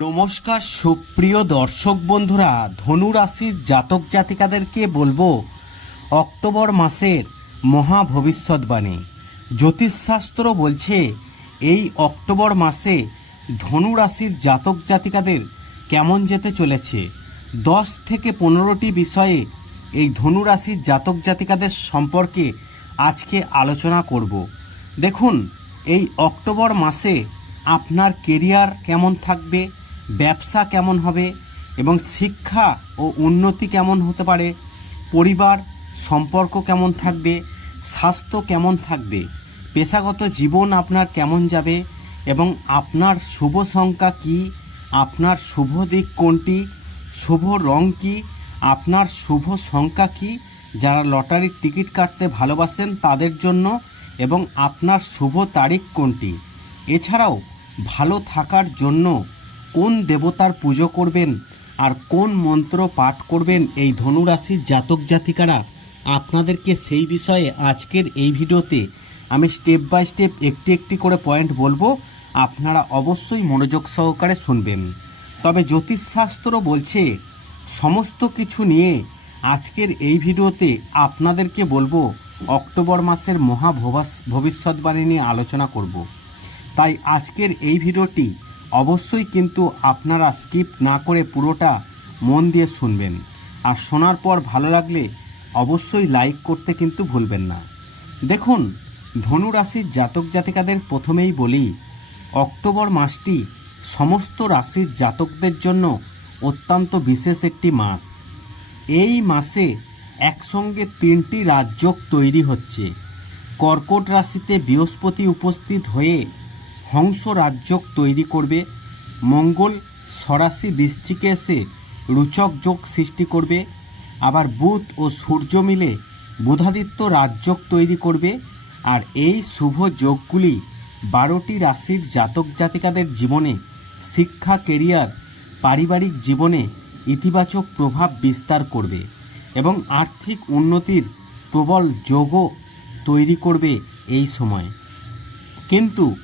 নমস্কার, সুপ্রিয় দর্শক বন্ধুরা ধনু রাশির জাতক জাতিকাদেরকে বলব, অক্টোবর মাসের মহা ভবিষ্যৎবাণী জ্যোতিষশাস্ত্র বলছে, এই অক্টোবর মাসে ধনু রাশির জাতক জাতিকাদের কেমন যেতে চলেছে? দশ থেকে পনেরোটি বিষয়ে এই ধনু রাশির জাতক জাতিকাদের সম্পর্কে আজকে আলোচনা করব। দেখুন, এই অক্টোবর মাসে আপনার কেরিয়ার কেমন থাকবে? ব্যবসা কেমন হবে এবং শিক্ষা ও উন্নতি কেমন হতে পারে, পরিবার, সম্পর্ক কেমন থাকবে, স্বাস্থ্য কেমন থাকবে, পেশাগত জীবন আপনার কেমন যাবে এবং আপনার শুভ সংখ্যা কি, আপনার শুভ দিক কোনটি, শুভ রং কি, আপনার শুভ সংখ্যা কি, যারা লটারির টিকিট কাটতে ভালোবাসেন তাদের জন্য এবং আপনার শুভ তারিখ কোনটি। এছাড়াও ভালো থাকার জন্য কোন দেবতার পুজো করবেন আর কোন মন্ত্র পাঠ করবেন এই ধনুরাশির জাতক জাতিকারা? আপনাদেরকে সেই বিষয়ে আজকের এই ভিডিওতে আমি স্টেপ বাই স্টেপ একটি একটি করে পয়েন্ট বলব। আপনারা অবশ্যই মনোযোগ সহকারে শুনবেন। তবে জ্যোতিষশাস্ত্র বলছে, সমস্ত কিছু নিয়ে আজকের এই ভিডিওতে আপনাদেরকে বলব, অক্টোবর মাসের মহা ভবিষ্যৎবাণী নিয়ে আলোচনা করব। তাই আজকের এই ভিডিওটি অবশ্যই কিন্তু আপনারা স্কিপ না করে পুরোটা মন দিয়ে শুনবেন। আর শোনার পর ভালো লাগলে অবশ্যই লাইক করতে কিন্তু ভুলবেন না। দেখুন ধনু রাশির জাতক জাতিকাদের প্রথমেই বলি, অক্টোবর মাসটি সমস্ত রাশির জাতকদের জন্য অত্যন্ত বিশেষ একটি মাস। এই মাসে একসঙ্গে তিনটি রাজযোগ তৈরি হচ্ছে। কর্কট রাশিতে বৃহস্পতি উপস্থিত হয়ে হংস রাজযোগ তৈরি করবে। মঙ্গল সরাসি বৃশ্চিকে এসে রুচক যোগ সৃষ্টি করবে। আবার বুধ ও সূর্য মিলে বুধাদিত্য রাজযোগ তৈরি করবে। আর এই শুভ যোগগুলি বারোটি রাশির জাতক জাতিকাদের জীবনে শিক্ষা, কেরিয়ার, পারিবারিক জীবনে ইতিবাচক প্রভাব বিস্তার করবে এবং আর্থিক উন্নতির প্রবল যোগও তৈরি করবে এই সময়। কিন্তু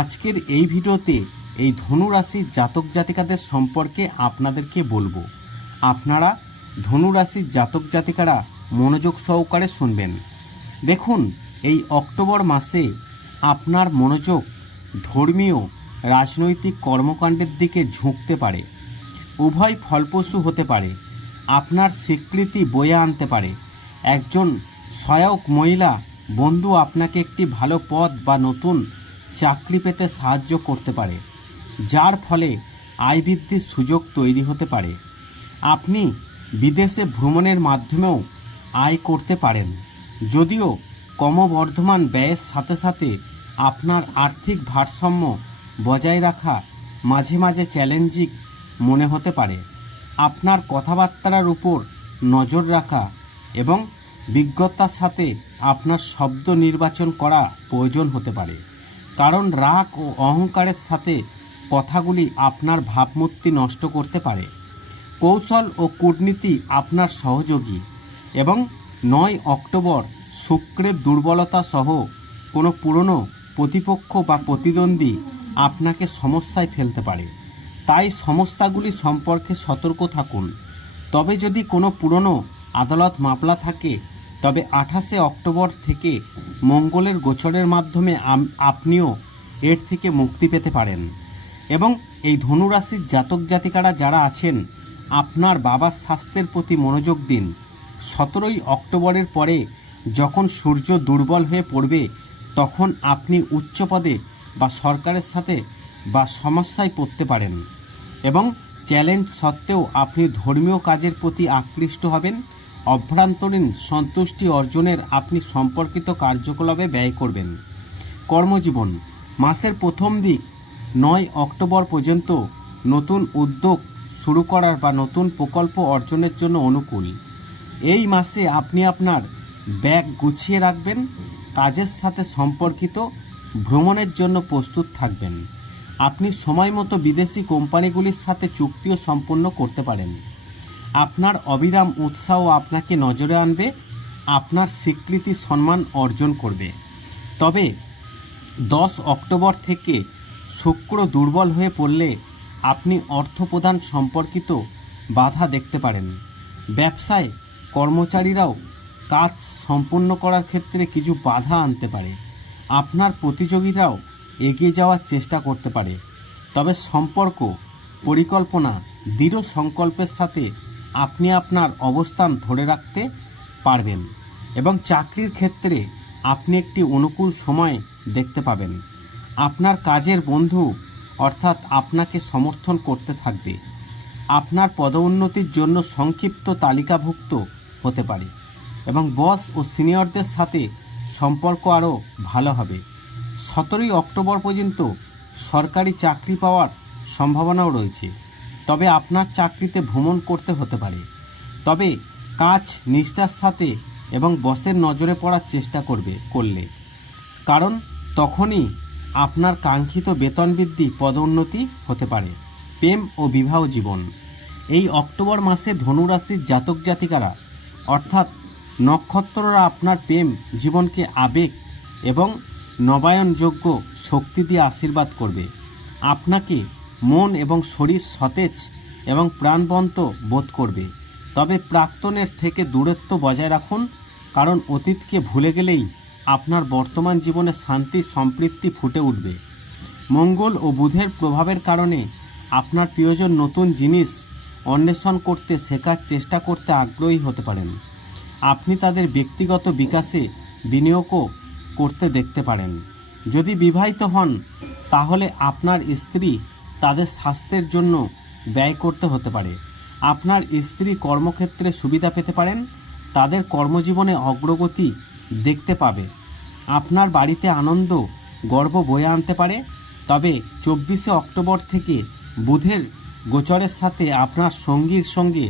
আজকের এই ভিডিওতে এই ধনু রাশির জাতক জাতিকাদের সম্পর্কে আপনাদেরকে বলব। আপনারা ধনু রাশির জাতক জাতিকারা মনোযোগ সহকারে শুনবেন। দেখুন, এই অক্টোবর মাসে আপনার মনোযোগ ধর্মীয়, রাজনৈতিক কর্মকাণ্ডের দিকে ঝুঁকতে পারে। উভয় ফলপ্রসূ হতে পারে। আপনার স্বীকৃতি বয়ে আনতে পারে। একজন সহায়ক মহিলা, বন্ধু আপনাকে একটি ভালো পদ বা নতুন চাকরি পেতে সাহায্য করতে পারে, যার ফলে আয় বৃদ্ধির সুযোগ তৈরি হতে পারে। আপনি বিদেশে ভ্রমণের মাধ্যমেও আয় করতে পারেন, যদিও ক্রমবর্ধমান ব্যয়ের সাথে সাথে আপনার আর্থিক ভারসাম্য বজায় রাখা মাঝে মাঝে চ্যালেঞ্জিং মনে হতে পারে। আপনার কথাবার্তার উপর নজর রাখা এবং বিজ্ঞতার সাথে আপনার শব্দ নির্বাচন করা প্রয়োজন হতে পারে। কারণ রাগ ও অহংকারের সাথে কথাগুলি আপনার ভাবমূর্তি নষ্ট করতে পারে। কৌশল ও কূটনীতি আপনার সহযোগী এবং নয় অক্টোবর শুক্রের দুর্বলতা সহ কোনো পুরনো প্রতিপক্ষ বা প্রতিদ্বন্দ্বী আপনাকে সমস্যায় ফেলতে পারে। তাই সমস্যাগুলি সম্পর্কে সতর্ক থাকুন। তবে যদি কোনো পুরনো আদালত মামলা থাকে তবে আঠাশে অক্টোবর থেকে মঙ্গলের গোচরের মাধ্যমে আপনিও এর থেকে মুক্তি পেতে পারেন। এবং এই ধনুরাশির জাতক জাতিকারা যারা আছেন, আপনার বাবার স্বাস্থ্যের প্রতি মনোযোগ দিন। সতেরোই অক্টোবরের পরে যখন সূর্য দুর্বল হয়ে পড়বে, তখন আপনি উচ্চ পদে বা সরকারের সাথে বা সমস্যায় পড়তে পারেন। এবং চ্যালেঞ্জ সত্ত্বেও আপনি ধর্মীয় কাজের প্রতি আকৃষ্ট হবেন। অভ্যন্তরীণ সন্তুষ্টি অর্জনের আপনি সম্পর্কিত কার্যকলাপে ব্যয় করবেন। কর্মজীবন, মাসের প্রথম দিক, নয় অক্টোবর পর্যন্ত নতুন উদ্যোগ শুরু করার বা নতুন প্রকল্প অর্জনের জন্য অনুকূল। এই মাসে আপনি আপনার ব্যাগ গুছিয়ে রাখবেন, কাজের সাথে সম্পর্কিত, ভ্রমণের জন্য প্রস্তুত থাকবেন। আপনি সময় মতো বিদেশি কোম্পানিগুলির সাথে চুক্তিও সম্পন্ন করতে পারেন। আপনার অবিরাম উৎসাহ আপনাকে নজরে আনবে, আপনার স্বীকৃতি সম্মান অর্জন করবে। তবে দশ অক্টোবর থেকে শুক্র দুর্বল হয়ে পড়লে আপনি অর্থ প্রদান সম্পর্কিত বাধা দেখতে পারেন। ব্যবসায় কর্মচারীরাও কাজ সম্পন্ন করার ক্ষেত্রে কিছু বাধা আনতে পারে। আপনার প্রতিযোগীরাও এগিয়ে যাওয়ার চেষ্টা করতে পারে। তবে সম্পর্ক, পরিকল্পনা, দৃঢ় সংকল্পের সাথে আপনি আপনার অবস্থান ধরে রাখতে পারবেন এবং চাকরির ক্ষেত্রে আপনি একটি অনুকূল সময় দেখতে পাবেন। আপনার কাজের বন্ধু অর্থাৎ আপনাকে সমর্থন করতে থাকবে। আপনার পদোন্নতির জন্য সংক্ষিপ্ত তালিকাভুক্ত হতে পারে এবং বস ও সিনিয়রদের সাথে সম্পর্ক আরও ভালো হবে। সতেরোই অক্টোবর পর্যন্ত সরকারি চাকরি পাওয়ার সম্ভাবনাও রয়েছে। তবে আপনার চাকরিতে ভ্রমণ করতে হতে পারে। তবে কাজ নিষ্ঠার সাথে এবং বসের নজরে পড়ার চেষ্টা করবে, করলে। কারণ তখনই আপনার কাঙ্ক্ষিত বেতন বৃদ্ধি পদোন্নতি হতে পারে। প্রেম ও বিবাহ জীবন। এই অক্টোবর মাসে ধনুরাশির জাতক জাতিকারা, অর্থাৎ নক্ষত্ররা আপনার প্রেম, জীবনকে আবেগ এবং নবায়নযোগ্য শক্তি দিয়ে আশীর্বাদ করবে। আপনাকে মন এবং শরীর সতেজ এবং প্রাণবন্ত বোধ করবে। তবে প্রাক্তনের থেকে দূরত্ব বজায় রাখুন, কারণ অতীতকে ভুলে গেলেই আপনার বর্তমান জীবনে শান্তি সম্পৃক্তি ফুটে উঠবে। মঙ্গল ও বুধের প্রভাবের কারণে আপনার প্রিয়জন নতুন জিনিস অন্বেষণ করতে, শেখার চেষ্টা করতে আগ্রহী হতে পারেন। আপনি তাদের ব্যক্তিগত বিকাশে বিনিয়োগও করতে দেখতে পারেন। যদি বিবাহিত হন, তাহলে আপনার স্ত্রী তাদের স্বাস্থ্যের জন্য ব্যয় করতে হতে পারে। আপনার স্ত্রী কর্মক্ষেত্রে সুবিধা পেতে পারেন, তাদের কর্মজীবনে অগ্রগতি দেখতে পাবে। আপনার বাড়িতে আনন্দ, গর্ব বয়ে আনতে পারে, তবে চব্বিশে অক্টোবর থেকে বুধের গোচরের সাথে আপনার সঙ্গীর সঙ্গে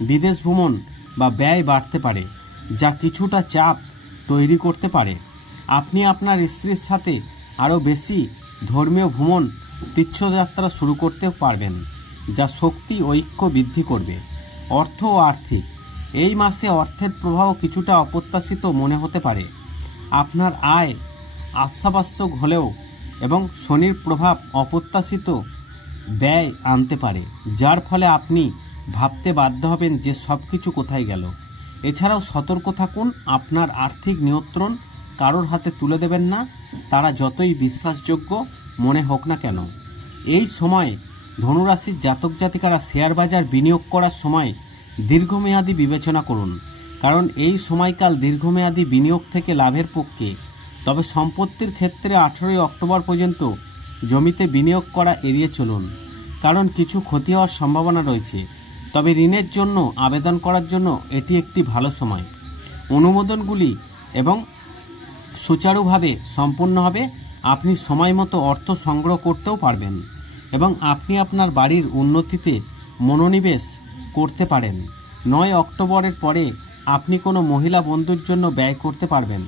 বিদেশ ভ্রমণ বা ব্যয় বাড়তে পারে, যা কিছুটা চাপ তৈরি করতে পারে। আপনি আপনার স্ত্রীর সাথে আরও বেশি ধর্মীয় ভ্রমণ তীর্থযাত্রা শুরু করতে পারবেন, যা শক্তি ঐক্য বৃদ্ধি করবে। অর্থ ও আর্থিক। এই মাসে অর্থের প্রবাহ কিছুটা অপ্রত্যাশিত মনে হতে পারে। আপনার আয় আশাবাস্যক হলেও এবং শনির প্রভাব অপ্রত্যাশিত ব্যয় আনতে পারে, যার ফলে আপনি ভাবতে বাধ্য হবেন যে সব কিছু কোথায় গেল। এছাড়াও সতর্ক থাকুন, আপনার আর্থিক নিয়ন্ত্রণ কারোর হাতে তুলে দেবেন না। তারা যতই বিশ্বাসযোগ্য মনে হোক না কেন, এই সময় ধনুরাশির জাতক জাতিকারা শেয়ার বাজার বিনিয়োগ করার সময় দীর্ঘমেয়াদী বিবেচনা করুন, কারণ এই সময়কাল দীর্ঘমেয়াদী বিনিয়োগ থেকে লাভের পক্ষে। তবে সম্পত্তির ক্ষেত্রে আঠেরোই অক্টোবর পর্যন্ত জমিতে বিনিয়োগ করা এড়িয়ে চলুন, কারণ কিছু ক্ষতি হওয়ার সম্ভাবনা রয়েছে। তবে ঋণের জন্য আবেদন করার জন্য এটি একটি ভালো সময়। অনুমোদনগুলি এবং সুচারুভাবে সম্পূর্ণ হবে আপনি সময় মতো অর্থ সংগ্রহ করতেও পারবেন এবং আপনি আপনার বাড়ির উন্নতিতে মনোনিবেশ করতে পারেন। নয় অক্টোবরের পরে আপনি কোনো মহিলা বন্ধুর জন্য ব্যয় করতে পারবেন।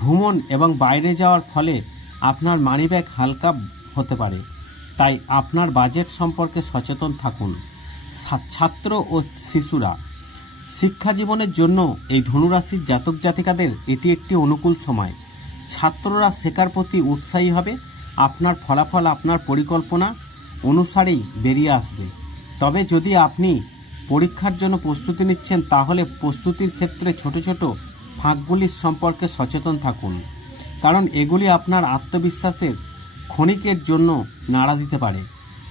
ভ্রমণ এবং বাইরে যাওয়ার ফলে আপনার মানিব্যাগ হালকা হতে পারে। তাই আপনার বাজেট সম্পর্কে সচেতন থাকুন। ছাত্র ও শিশুরা শিক্ষা জীবনের জন্য এই ধনুরাশির জাতক জাতিকাদের এটি একটি অনুকূল সময়। ছাত্ররা শেখার প্রতি উৎসাহী হবে, আপনার ফলাফল, আপনার পরিকল্পনা অনুসারেই বেরিয়ে আসবে। তবে যদি আপনি পরীক্ষার জন্য প্রস্তুতি নিচ্ছেন, তাহলে প্রস্তুতির ক্ষেত্রে ছোট ছোট ফাঁকগুলির সম্পর্কে সচেতন থাকুন। কারণ এগুলি আপনার আত্মবিশ্বাসের ক্ষণিকের জন্য নাড়া দিতে পারে।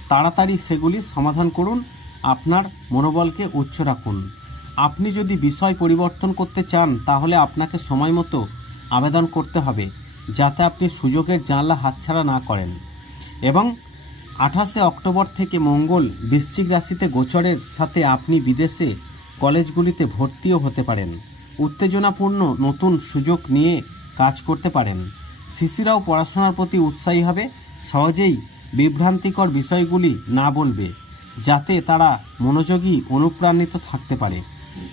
তাড়াতাড়ি সেগুলি সমাধান করুন, আপনার মনোবলকে উচ্চ রাখুন। আপনি যদি বিষয় পরিবর্তন করতে চান, তাহলে আপনাকে সময় মতো আবেদন করতে হবে যাতে আপনি সুযোগের জানলা হাতছাড়া না করেন। এবং আঠাশে অক্টোবর থেকে মঙ্গল বৃশ্চিক রাশিতে গোচরের সাথে আপনি বিদেশে কলেজগুলিতে ভর্তিও হতে পারেন। উত্তেজনাপূর্ণ নতুন সুযোগ নিয়ে কাজ করতে পারেন। শিশুরাও পড়াশোনার প্রতি উৎসাহী হবে। সহজেই বিভ্রান্তিকর বিষয়গুলি না বলবে, যাতে তারা মনোযোগী, অনুপ্রাণিত থাকতে পারে।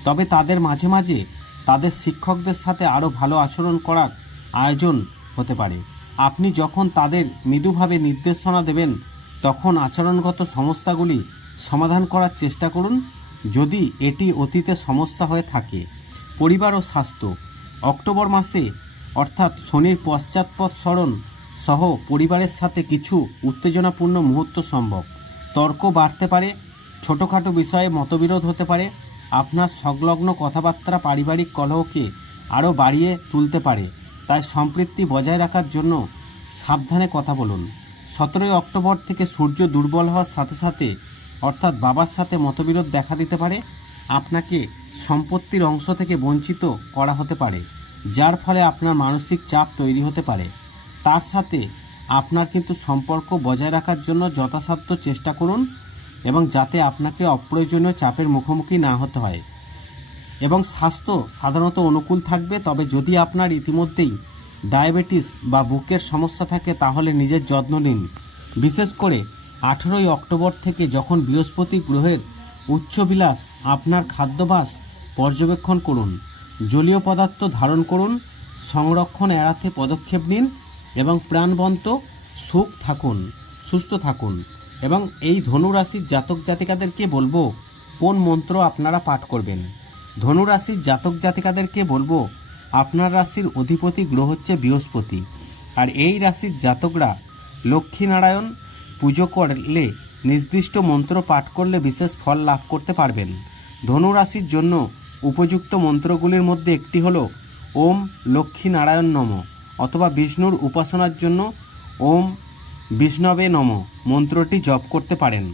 তবে তাদের মাঝে মাঝে তাদের শিক্ষকদের সাথে আরও ভালো আচরণ করার আয়োজন হতে পারে। আপনি যখন তাদের মৃদুভাবে নির্দেশনা দেবেন, তখন আচরণগত সমস্যাগুলি সমাধান করার চেষ্টা করুন। যদি এটি অতীতে সমস্যা হয়ে থাকে, পরিবার ও স্বাস্থ্য, অক্টোবর মাসে অর্থাৎ শনির পশ্চাৎপদ স্মরণ সহ পরিবারের সাথে কিছু উত্তেজনাপূর্ণ মুহূর্ত সম্ভব। তর্ক বাড়তে পারে, ছোটোখাটো বিষয়ে মতবিরোধ হতে পারে আপনার সংলগ্ন কথাবার্তা পারিবারিক কলহকে আরও বাড়িয়ে তুলতে পারে। তাই সম্পৃক্তি বজায় রাখার জন্য সাবধানে কথা বলুন। সতেরোই অক্টোবর থেকে সূর্য দুর্বল হওয়ার সাথে সাথে, অর্থাৎ বাবার সাথে মতবিরোধ দেখা দিতে পারে, আপনাকে সম্পত্তির অংশ থেকে বঞ্চিত করা হতে পারে, যার ফলে আপনার মানসিক চাপ তৈরি হতে পারে। তার সাথে আপনার কিন্তু সম্পর্ক বজায় রাখার জন্য যথাসাধ্য চেষ্টা করুন। এবং যাতে আপনাকে অপ্রয়োজনীয় চাপের মুখোমুখি না হতে হয়। এবং স্বাস্থ্য সাধারণত অনুকূল থাকবে, তবে যদি আপনার ইতিমধ্যেই ডায়াবেটিস বা বুকের সমস্যা থাকে, তাহলে নিজের যত্ন নিন। বিশেষ করে আঠেরোই অক্টোবর থেকে যখন বৃহস্পতি গ্রহের উচ্চবিলাস আপনার খাদ্যাভ্যাস পর্যবেক্ষণ করুন, জলীয় পদার্থ ধারণ করুন, সংরক্ষণ এড়াতে পদক্ষেপ নিন এবং প্রাণবন্ত সুখ থাকুন, সুস্থ থাকুন। এবং এই ধনুরাশির জাতক জাতিকাদেরকে বলব, কোন মন্ত্র আপনারা পাঠ করবেন? ধনুরাশির জাতক জাতিকাদেরকে বলব, আপনার রাশির অধিপতি গ্রহ হচ্ছে বৃহস্পতি, আর এই রাশির জাতকরা লক্ষ্মীনারায়ণ পুজো করলে নির্দিষ্ট মন্ত্র পাঠ করলে বিশেষ ফল লাভ করতে পারবেন। ধনুরাশির জন্য উপযুক্ত মন্ত্রগুলির মধ্যে একটি হল, ওম লক্ষ্মীনারায়ণ নম, অথবা বিষ্ণুর উপাসনার জন্য ওম বিষ্ণবে নম, মন্ত্রটি জপ করতে পারেন,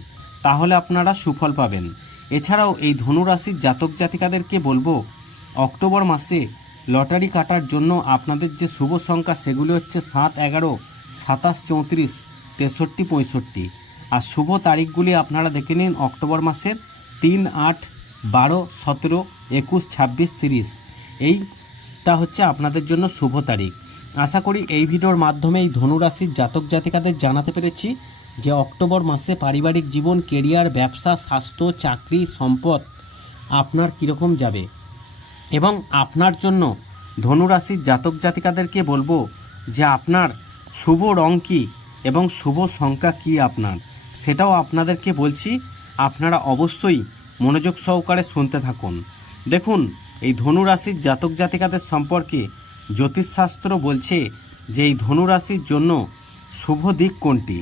তাহলে আপনারা সুফল পাবেন। এছাড়াও এই ধনুরাশির জাতক জাতিকাদেরকে বলব, অক্টোবর মাসে লটারি কাটার জন্য আপনাদের যে শুভ সংখ্যা সেগুলি হচ্ছে সাত, এগারো, সাতাশ, চৌত্রিশ, তেষট্টি, পঁয়ষট্টি। আর শুভ তারিখগুলি আপনারা দেখে নিন, অক্টোবর মাসের তিন, আট, বারো, সতেরো, একুশ, ছাব্বিশ, তিরিশ। এইটা হচ্ছে আপনাদের জন্য শুভ তারিখ। আশা করি এই ভিডিওর মাধ্যমে এই ধনুরাশির জাতক জাতিকাদের জানাতে পেরেছি যে অক্টোবর মাসে পারিবারিক জীবন, কেরিয়ার, ব্যবসা, স্বাস্থ্য, চাকরি, সম্পদ আপনার কীরকম যাবে? এবং আপনার জন্য ধনুরাশির জাতক জাতিকাদেরকে বলব যে আপনার শুভ রং কী এবং শুভ সংখ্যা কী আপনার? সেটাও আপনাদেরকে বলছি, আপনারা অবশ্যই মনোযোগ সহকারে শুনতে থাকুন। দেখুন, এই ধনুরাশির জাতক জাতিকাদের সম্পর্কে জ্যোতিষশাস্ত্র বলছে যে এই ধনুরাশির জন্য শুভ দিক কোনটি?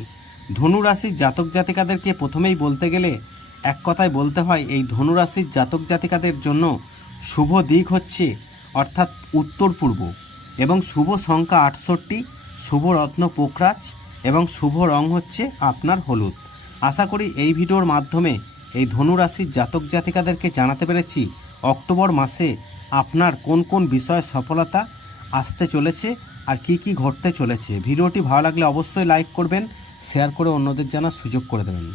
ধনুরাশির জাতক জাতিকাদেরকে প্রথমেই বলতে গেলে এক কথায় বলতে হয়, এই ধনুরাশির জাতক জাতিকাদের জন্য শুভ দিক হচ্ছে অর্থাৎ উত্তর পূর্ব এবং শুভ সংখ্যা আটষট্টি, শুভ রত্ন পোখরাজ এবং শুভ রং হচ্ছে আপনার হলুদ। আশা করি এই ভিডিওর মাধ্যমে এই ধনুরাশির জাতক জাতিকাদেরকে জানাতে পেরেছি, অক্টোবর মাসে আপনার কোন কোন বিষয়ে সফলতা আসতে চলেছে আর কি কি ঘটতে চলেছে। ভিডিওটি ভালো লাগলে অবশ্যই লাইক করবেন শেয়ার করে অন্যদের জানার সুযোগ করে দেবেন।